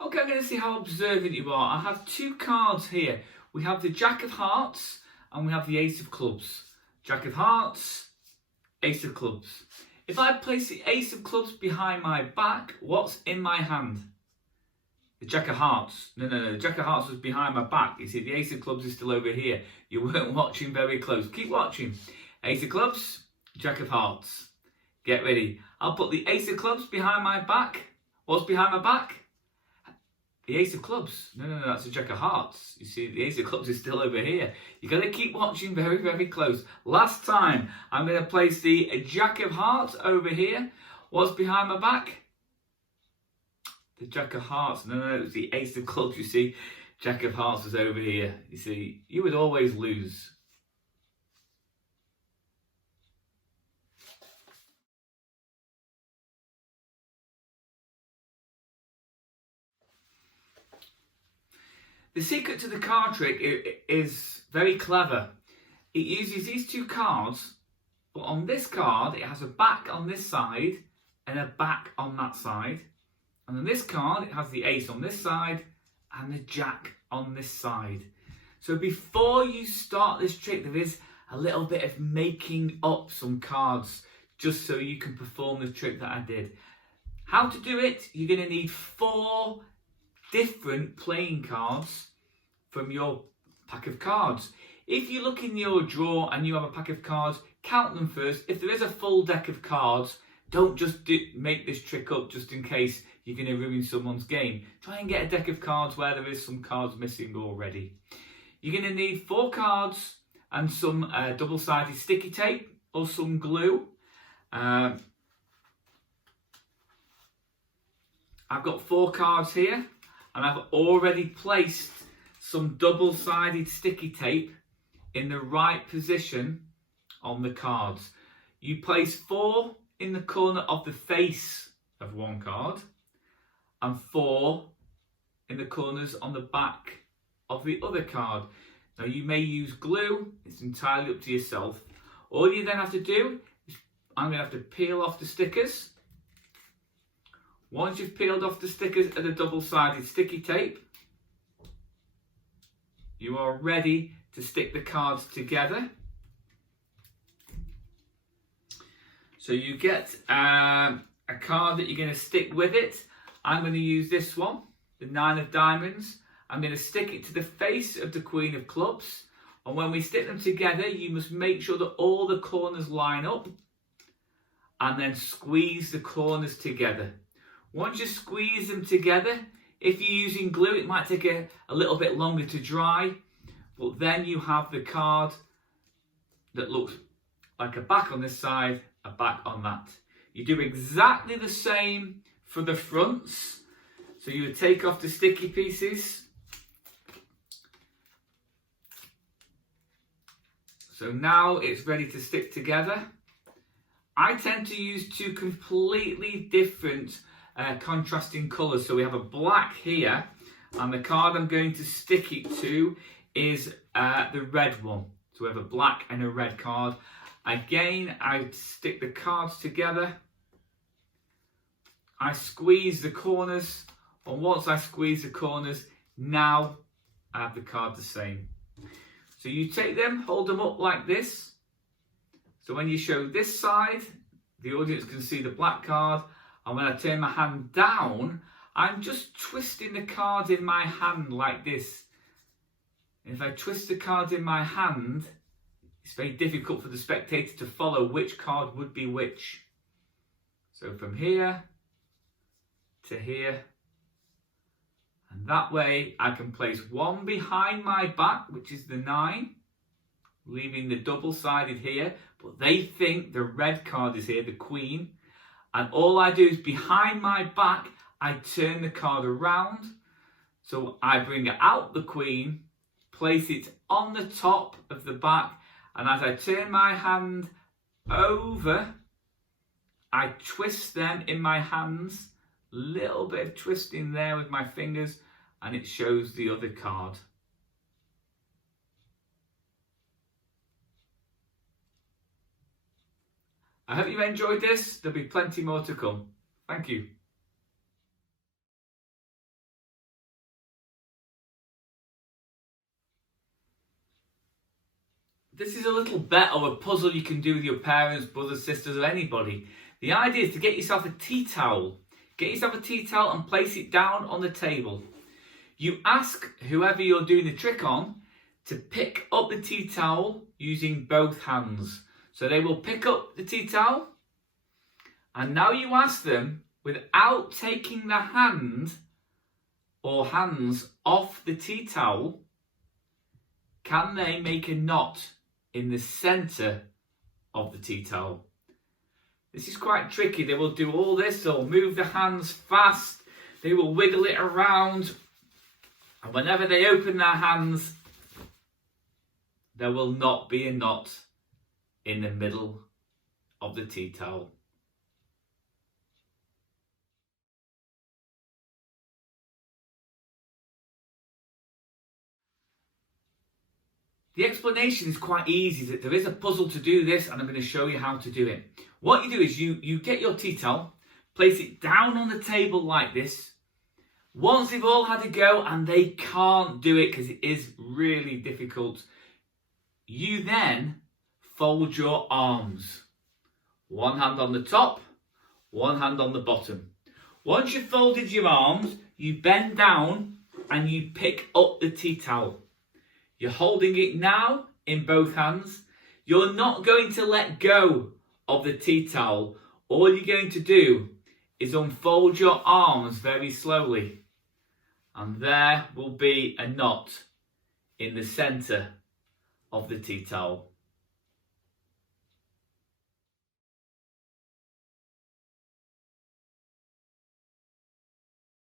Okay, I'm going to see how observant you are. I have two cards here. We have the Jack of Hearts and we have the Ace of Clubs. Jack of Hearts, Ace of Clubs. If I place the Ace of Clubs behind my back, what's in my hand? The Jack of Hearts. No. The Jack of Hearts was behind my back. You see, the Ace of Clubs is still over here. You weren't watching very close. Keep watching. Ace of Clubs, Jack of Hearts. Get ready. I'll put the Ace of Clubs behind my back. What's behind my back? The Ace of Clubs. No, that's the Jack of Hearts. You see, the Ace of Clubs is still over here. You've got to keep watching very, very close. Last time, I'm going to place the Jack of Hearts over here. What's behind my back? The Jack of Hearts. No, it's the Ace of Clubs, you see. Jack of Hearts is over here. You see, you would always lose. The secret to the card trick is very clever. It uses these two cards, but on this card it has a back on this side and a back on that side. And on this card it has the ace on this side and the jack on this side. So before you start this trick, there is a little bit of making up some cards just so you can perform the trick that I did. How to do it? You're going to need 4 different playing cards from your pack of cards. If you look in your drawer and you have a pack of cards, count them first. If there is a full deck of cards, don't just make this trick up just in case you're going to ruin someone's game. Try and get a deck of cards where there is some cards missing already. You're going to need 4 cards and some double-sided sticky tape or some glue. I've got 4 cards here. And I've already placed some double-sided sticky tape in the right position on the cards. You place 4 in the corner of the face of one card and 4 in the corners on the back of the other card. Now you may use glue, it's entirely up to yourself. All you then have to do is, I'm going to have to peel off the stickers. Once you've peeled off the stickers and the double-sided sticky tape, you are ready to stick the cards together. So you get a card that you're going to stick with it. I'm going to use this one, the 9 of diamonds. I'm going to stick it to the face of the Queen of clubs. And when we stick them together, you must make sure that all the corners line up and then squeeze the corners together. Once you squeeze them together, if you're using glue, it might take a little bit longer to dry, but then you have the card that looks like a back on this side, a back on that. You do exactly the same for the fronts. So you would take off the sticky pieces. So now it's ready to stick together. I tend to use 2 completely different contrasting colours. So we have a black here, and the card I'm going to stick it to is the red one. So we have a black and a red card. Again, I stick the cards together. I squeeze the corners, and once I squeeze the corners, now I have the card the same. So you take them, hold them up like this. So when you show this side, the audience can see the black card. And when I turn my hand down, I'm just twisting the cards in my hand like this. And if I twist the cards in my hand, it's very difficult for the spectator to follow which card would be which. So from here to here. And that way I can place one behind my back, which is the 9, leaving the double-sided here. But they think the red card is here, the Queen. And all I do is behind my back, I turn the card around. So I bring out the Queen, place it on the top of the back, and as I turn my hand over, I twist them in my hands. Little bit of twisting there with my fingers, and it shows the other card. I hope you enjoyed this. There'll be plenty more to come. Thank you. this is a little bet or a puzzle you can do with your parents, brothers, sisters, or anybody. The idea is to get yourself a tea towel. Get yourself a tea towel and place it down on the table. You ask whoever you're doing the trick on to pick up the tea towel using both hands. So they will pick up the tea towel, and now you ask them, without taking the hand or hands off the tea towel, can they make a knot in the centre of the tea towel? This is quite tricky. They will do all this. They'll move the hands fast. They will wiggle it around. And whenever they open their hands, there will not be a knot in the middle of the tea towel. The explanation is quite easy. That there is a puzzle to do this, and I'm going to show you how to do it. What you do is you get your tea towel, place it down on the table like this. Once they've all had a go and they can't do it because it is really difficult, you then fold your arms. One hand on the top, one hand on the bottom. Once you've folded your arms, you bend down and you pick up the tea towel. You're holding it now in both hands. You're not going to let go of the tea towel. All you're going to do is unfold your arms very slowly. And there will be a knot in the centre of the tea towel.